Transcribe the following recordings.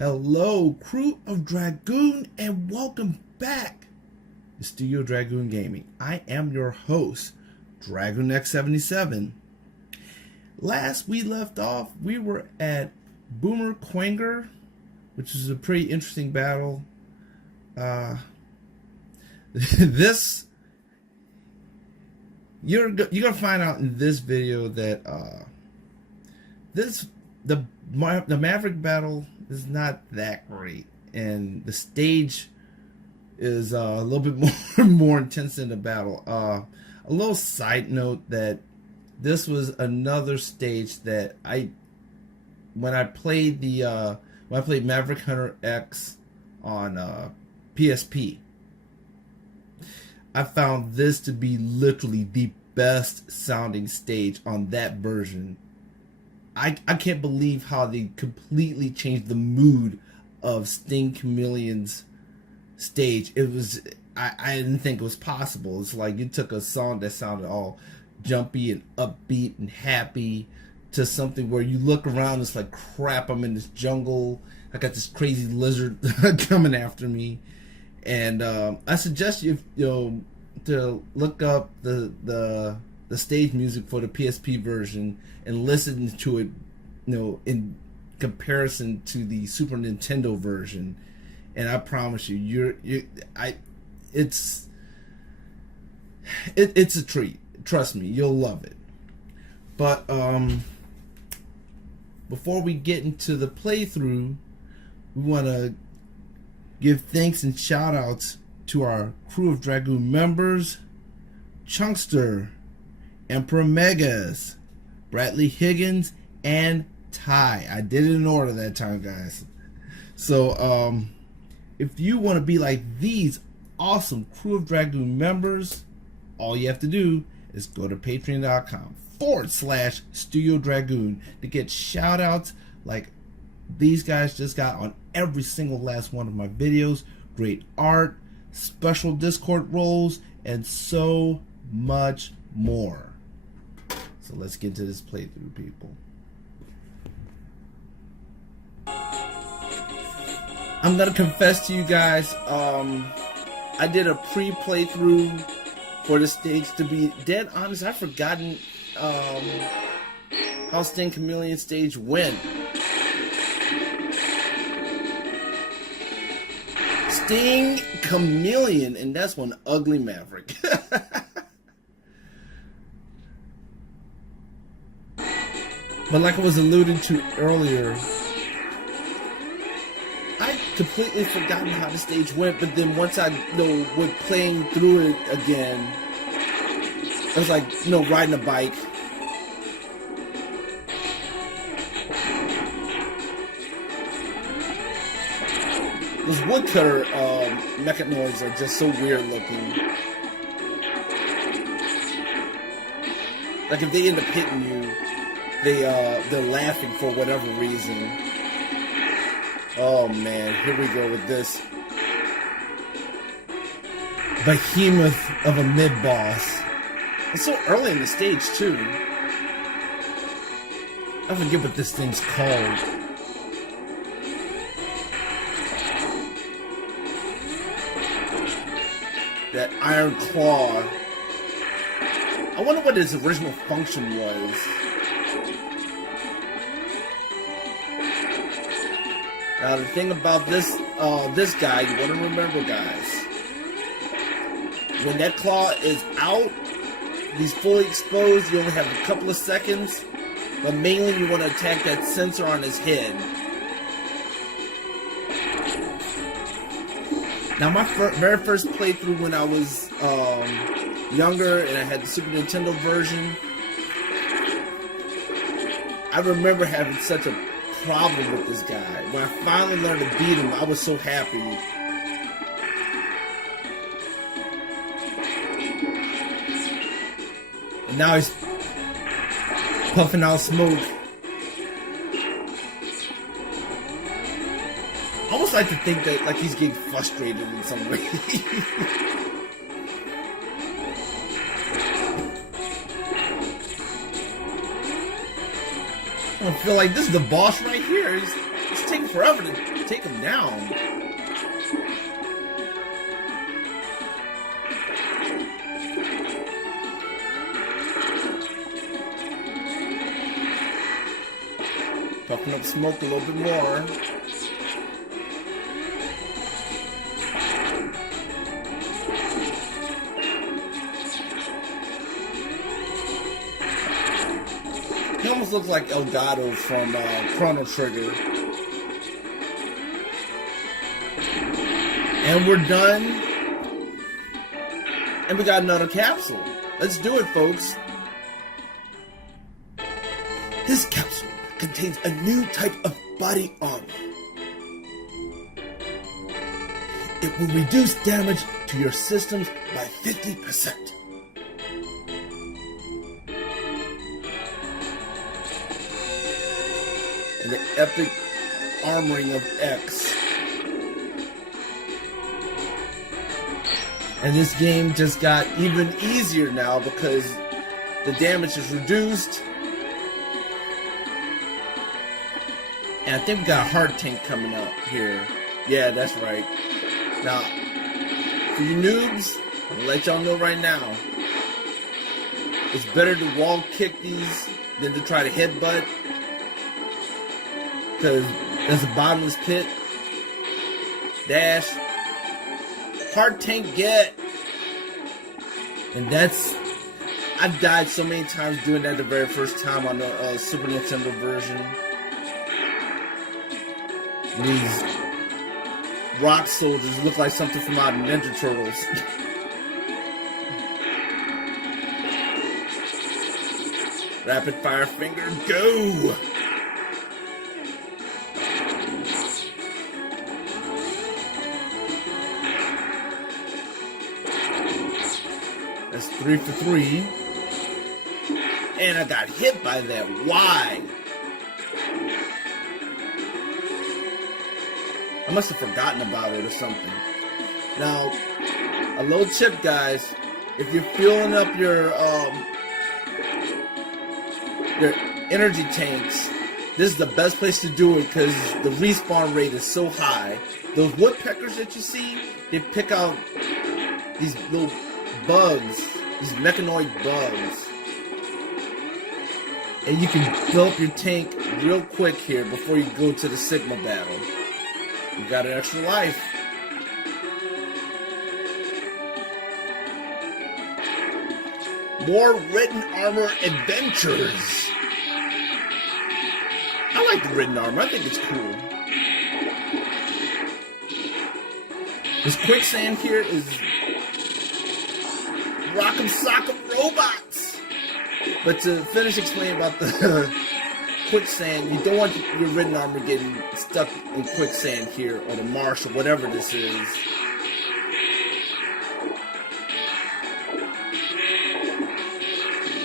Hello, crew of Dragoon, and welcome back to Studio Dragoon Gaming. I am your host, Dragoon X77. Last we left off, we were at Boomer Quanger, which is a pretty interesting battle. This you're gonna find out in this video that the Maverick battle is not that great, and the stage is a little bit more intense than the battle. A little side note that this was another stage that when I played Maverick Hunter X on PSP, I found this to be literally the best sounding stage on that version. I can't believe how they completely changed the mood of Sting Chameleon's stage. It was I didn't think it was possible. It's like you took a song that sounded all jumpy and upbeat and happy to something where you look around, it's like, crap, I'm in this jungle. I got this crazy lizard coming after me. And I suggest you to look up the stage music for the PSP version and listen to it, in comparison to the Super Nintendo version. And I promise you, it's a treat. Trust me, you'll love it. But before we get into the playthrough, we want to give thanks and shout outs to our crew of Dragoon members: Chunkster, Emperor Megas, Bradley Higgins, and Ty. I did it in order that time, guys. So if you want to be like these awesome crew of Dragoon members, all you have to do is go to patreon.com/Studio Dragoon to get shout outs like these guys just got on every single last one of my videos. Great art, special Discord roles, and so much more. So let's get to this playthrough, people. I'm gonna confess to you guys, I did a pre-playthrough for the stage. To be dead honest, I've forgotten how Sting Chameleon stage went. Sting Chameleon, and that's one ugly Maverick. But like I was alluding to earlier, I completely forgotten how the stage went. But then once I was playing through it again, it was like riding a bike. Those woodcutter mechanoids are just so weird looking. Like if they end up hitting you, they're laughing for whatever reason. Oh man, here we go with this behemoth of a mid-boss. It's so early in the stage too. I forget what this thing's called. That iron claw. I wonder what his original function was. Now the thing about this guy, you want to remember, guys, when that claw is out, he's fully exposed, you only have a couple of seconds, but mainly you want to attack that sensor on his head. Now my very first playthrough when I was younger and I had the Super Nintendo version, I remember having such a problem with this guy. When I finally learned to beat him, I was so happy. And now he's puffing out smoke. I almost like to think that like he's getting frustrated in some way. I feel like this is the boss right here. He's taking forever to take him down. Puffing up smoke a little bit more. He almost looks like Elgato from Chrono Trigger. And we're done. And we got another capsule. Let's do it, folks. This capsule contains a new type of body armor. It will reduce damage to your systems by 50%. And the epic armoring of X. And this game just got even easier now because the damage is reduced. And I think we got a hard tank coming up here. Yeah, that's right. Now, for you noobs, I'm gonna let y'all know right now. It's better to wall kick these than to try to headbutt. Because there's a bottomless pit. Dash. Hard tank get. And that's... I've died so many times doing that the very first time on the Super Nintendo version. These rock soldiers look like something from out of Ninja Turtles. Rapid fire finger, go! That's 3 for 3. And I got hit by that. Why? I must have forgotten about it or something. Now, a little tip, guys. If you're filling up your energy tanks, this is the best place to do it because the respawn rate is so high. Those woodpeckers that you see, they pick out these little bugs, these mechanoid bugs. And you can fill up your tank real quick here before you go to the Sigma battle. You got an extra life. More written armor adventures. I like the written armor. I think it's cool. This quicksand here is rock'em sock'em robots. But to finish explaining about the quicksand, you don't want your written armor getting stuck in quicksand here, or the marsh, or whatever this is.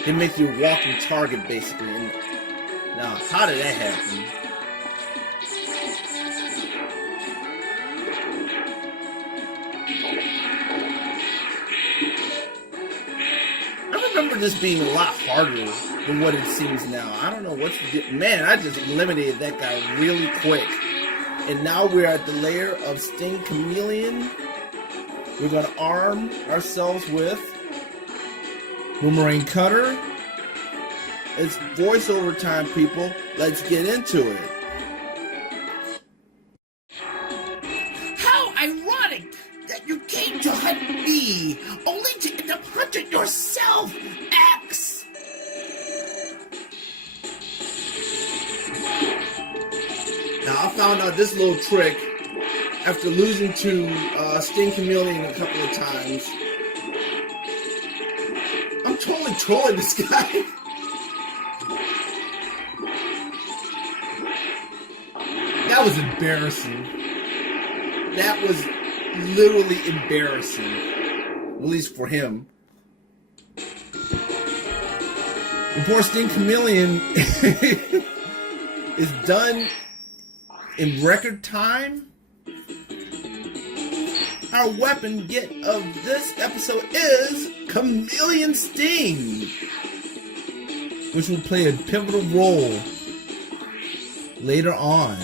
They make you a walking target, basically. And now, how did that happen? I remember this being a lot harder than what it seems now. I don't know what's the... Man, I just eliminated that guy really quick. And now we're at the lair of Sting Chameleon. We're going to arm ourselves with Boomerang Cutter. It's voiceover time, people. Let's get into it. How ironic that you came to hunt me, only to end up hunting yourself, X! Now, I found out this little trick after losing to Sting Chameleon a couple of times. I'm totally trolling this guy. That was embarrassing. That was literally embarrassing. At least for him. Before Sting Chameleon is done in record time, our weapon get of this episode is Chameleon Sting, which will play a pivotal role later on.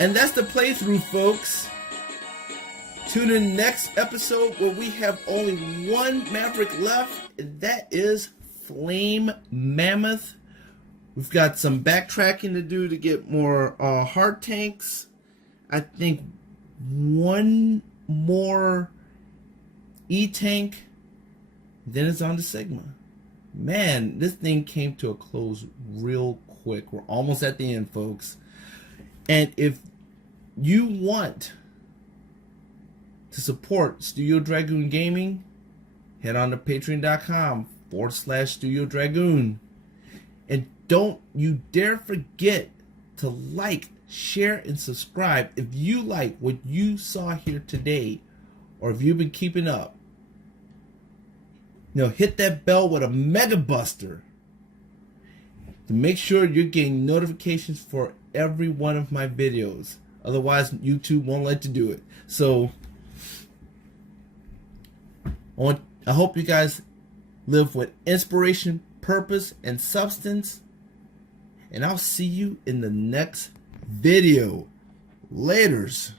And that's the playthrough, folks. Tune in next episode where we have only one Maverick left, and that is Flame Mammoth. We've got some backtracking to do to get more hard tanks. I think one more E-tank, then it's on to Sigma. Man, this thing came to a close real quick. We're almost at the end, folks. And if you want to support Studio Dragoon Gaming, head on to patreon.com/Studio Dragoon. And don't you dare forget to like, share, and subscribe if you like what you saw here today, or if you've been keeping up. Hit that bell with a Mega Buster to make sure you're getting notifications for every one of my videos. Otherwise, YouTube won't let you do it. So, I hope you guys live with inspiration, purpose, and substance. And I'll see you in the next video. Laters.